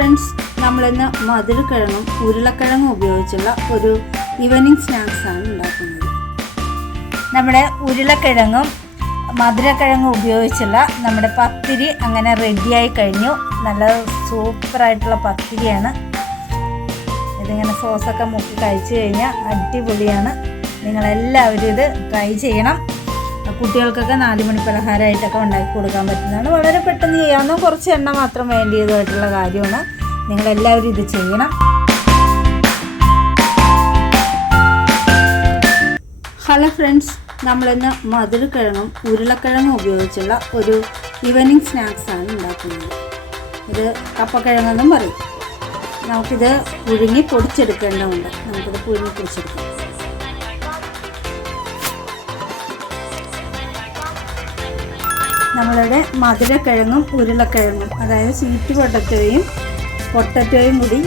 Friends, നമ്മളിന്ന് മധുരക്കിഴങ്ങും ഉരുളക്കിഴങ്ങും ഉപയോഗിച്ചുള്ള ഒരു ഈവനിങ് സ്നാക്സാണ് ഉണ്ടാക്കുന്നത്. നമ്മുടെ ഉരുളക്കിഴങ്ങും മധുരക്കിഴങ്ങും ഉപയോഗിച്ചുള്ള നമ്മുടെ പത്തിരി അങ്ങനെ റെഡിയായി കഴിഞ്ഞു. നല്ല സൂപ്പറായിട്ടുള്ള പത്തിരിയാണ്. ഇതിങ്ങനെ സോസൊക്കെ മുക്കി കഴിച്ചു കഴിഞ്ഞാൽ അടിപൊളിയാണ്. നിങ്ങളെല്ലാവരും ഇത് ട്രൈ ചെയ്യണം. കുട്ടികൾക്കൊക്കെ 4 മണി പലഹാരമായിട്ടൊക്കെ ഉണ്ടാക്കി കൊടുക്കാൻ പറ്റുന്നതാണ്. വളരെ പെട്ടെന്ന് ചെയ്യാവുന്ന കുറച്ച് എണ്ണ മാത്രം വേണ്ടിയതായിട്ടുള്ള കാര്യമാണ്. നിങ്ങളെല്ലാവരും ഇത് ചെയ്യണം. ഹലോ ഫ്രണ്ട്സ്, നമ്മളിന്ന് മധുരക്കിഴങ്ങും ഉരുളക്കിഴങ്ങും ഉപയോഗിച്ചുള്ള ഒരു ഈവനിങ് സ്നാക്സാണ് ഉണ്ടാക്കുന്നത്. ഇത് കപ്പക്കിഴങ്ങെന്നും പറയും. നമുക്കിത് പുഴുങ്ങി പൊടിച്ചെടുക്കേണ്ടതുണ്ട്. നമുക്കിത് പുഴുങ്ങി പൊടിച്ചെടുക്കാം. നമ്മളുടെ മധുരക്കിഴങ്ങും ഉരുളക്കിഴങ്ങും, അതായത് സ്വീറ്റ് പൊട്ടറ്റോയും കൂടി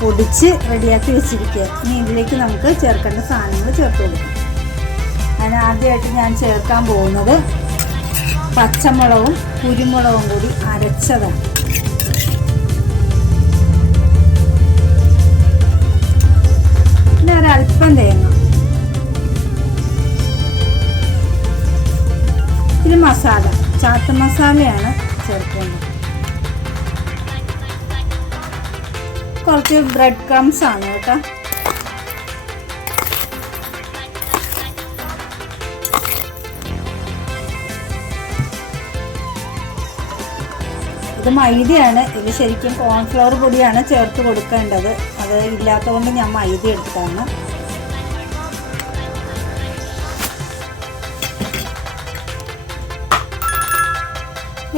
പൊടിച്ച് റെഡിയാക്കി വെച്ചിരിക്കുക. ഇനി ഇതിലേക്ക് നമുക്ക് ചേർക്കേണ്ട സാധനങ്ങൾ ചേർത്ത് കൊടുക്കാം. ആദ്യമായിട്ട് ഞാൻ ചേർക്കാൻ പോകുന്നത് പച്ചമുളകും കുരുമുളകും കൂടി അരച്ചതാണ്. പിന്നെ ഒരല്പം തേങ്ങ, ഇത് മസാല, ചാട്ട് മസാലയാണ് ചേർക്കേണ്ടത്. കുറച്ച് ബ്രെഡ് ക്രംസ് ആണ് കേട്ടോ. ഇത് മൈദയാണ്. ഇത് ശരിക്കും കോൺഫ്ലവർ പൊടിയാണ് ചേർത്ത് കൊടുക്കേണ്ടത്. അത് ഇല്ലാത്തതുകൊണ്ട് ഞാൻ മൈദ എടുത്താണ്.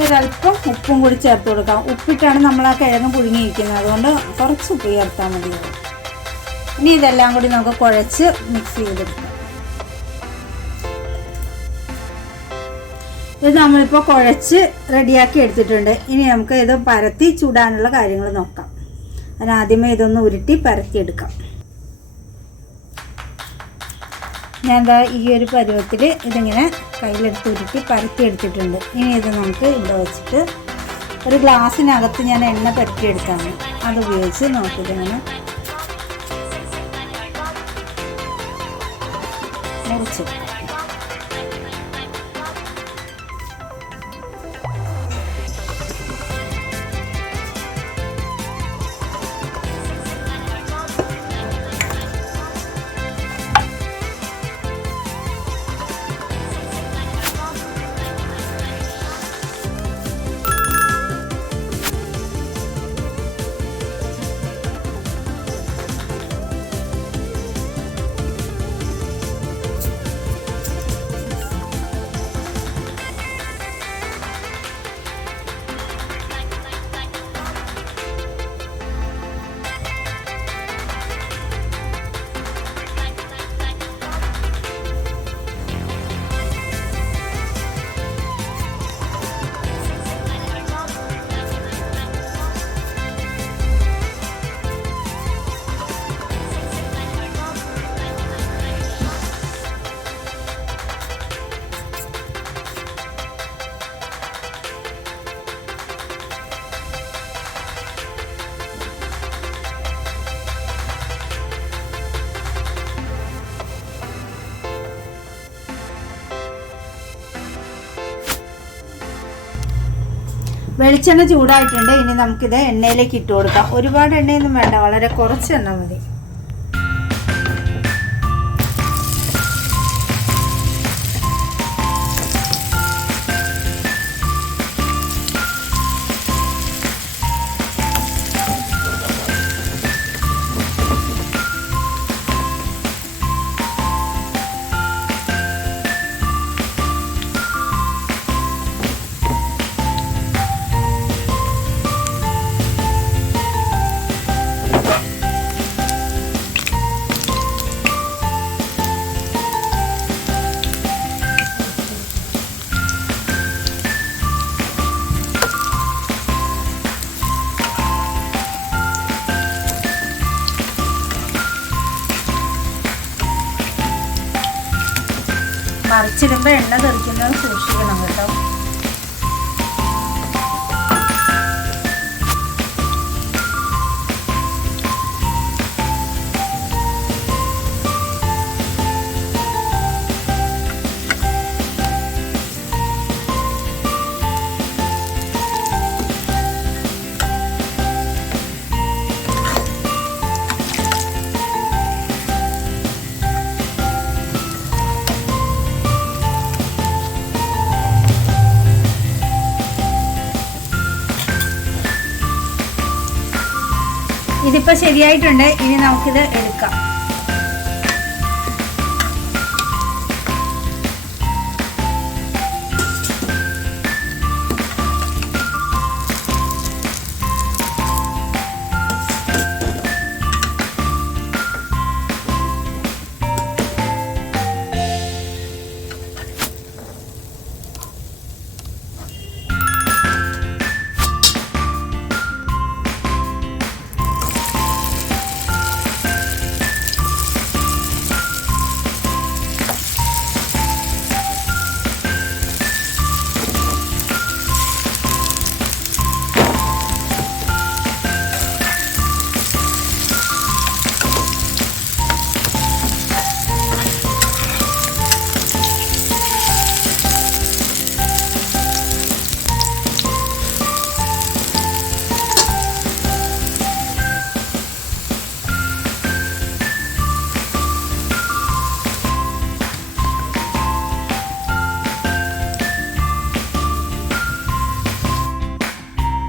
ഒരല്പം ഉപ്പും കൂടി ചേർത്ത് കൊടുക്കാം. ഉപ്പിട്ടാണ് നമ്മൾ ആ കിഴങ്ങ് പുഴുങ്ങിയിരിക്കുന്നത്, അതുകൊണ്ട് കുറച്ച് ഉപ്പ് ചേർത്താൽ മതിയാവും. ഇനി ഇതെല്ലാം കൂടി നമുക്ക് കുഴച്ച് മിക്സ് ചെയ്തെടുക്കാം. ഇത് നമ്മളിപ്പോൾ കുഴച്ച് റെഡിയാക്കി എടുത്തിട്ടുണ്ട്. ഇനി നമുക്ക് ഇത് പരത്തി ചൂടാനുള്ള കാര്യങ്ങൾ നോക്കാം. അതിനാദ്യമേ ഇതൊന്ന് ഉരുട്ടി പരത്തിയെടുക്കാം. ഞാൻ എന്താ ഈ ഒരു പരുവത്തിൽ ഇതിങ്ങനെ കയ്യിലെടുത്ത് ഉരുട്ടി പരത്തി എടുത്തിട്ടുണ്ട്. ഇനി ഇത് നമുക്ക് ഇവിടെ വെച്ചിട്ട് ഒരു ഗ്ലാസ്സിനകത്ത് ഞാൻ എണ്ണ പരത്തിയെടുത്താണ്. അതുപയോഗിച്ച് നോക്കിയിട്ടിങ്ങനെ മുറിച്ചെടുക്കാം. വെളിച്ചെണ്ണ ചൂടായിട്ടുണ്ട്. ഇനി നമുക്കിത് എണ്ണയിലേക്ക് ഇട്ട് കൊടുക്കാം. ഒരുപാട് എണ്ണയൊന്നും വേണ്ട, വളരെ കുറച്ച് എണ്ണ മതി. മറിച്ചിടുമ്പോൾ എണ്ണ തെറിക്കുന്നത് സൂക്ഷിക്കണം കേട്ടോ. ഇതിപ്പോൾ ശരിയായിട്ടുണ്ട്. ഇനി നമുക്കിത് എടുക്കാം.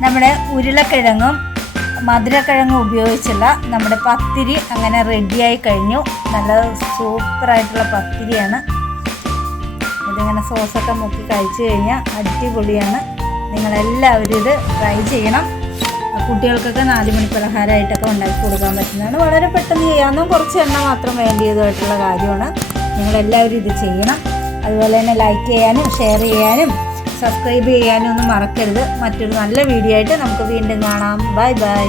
നമ്മുടെ ഉരുളക്കിഴങ്ങും മധുരക്കിഴങ്ങും ഉപയോഗിച്ചുള്ള നമ്മുടെ പത്തിരി അങ്ങനെ റെഡിയായി കഴിഞ്ഞു. നല്ല സൂപ്പറായിട്ടുള്ള പത്തിരിയാണ്. ഇതിങ്ങനെ സോസൊക്കെ മുക്കി കഴിച്ചു കഴിഞ്ഞാൽ അടിപൊളിയാണ്. നിങ്ങളെല്ലാവരും ഇത് ട്രൈ ചെയ്യണം. കുട്ടികൾക്കൊക്കെ 4 മണി പലഹാരമായിട്ടൊക്കെ ഉണ്ടാക്കി കൊടുക്കാൻ പറ്റുന്നതാണ്. വളരെ പെട്ടെന്ന് ചെയ്യാവുന്ന കുറച്ച് എണ്ണ മാത്രം വേണ്ടിയതായിട്ടുള്ള കാര്യമാണ്. നിങ്ങളെല്ലാവരും ഇത് ചെയ്യണം. അതുപോലെ തന്നെ ലൈക്ക് ചെയ്യാനും ഷെയർ ചെയ്യാനും സബ്സ്ക്രൈബ് ചെയ്യാനും ഒന്നും മറക്കരുത്. മറ്റൊരു നല്ല വീഡിയോ ആയിട്ട് നമുക്ക് വീണ്ടും കാണാം. Bye bye.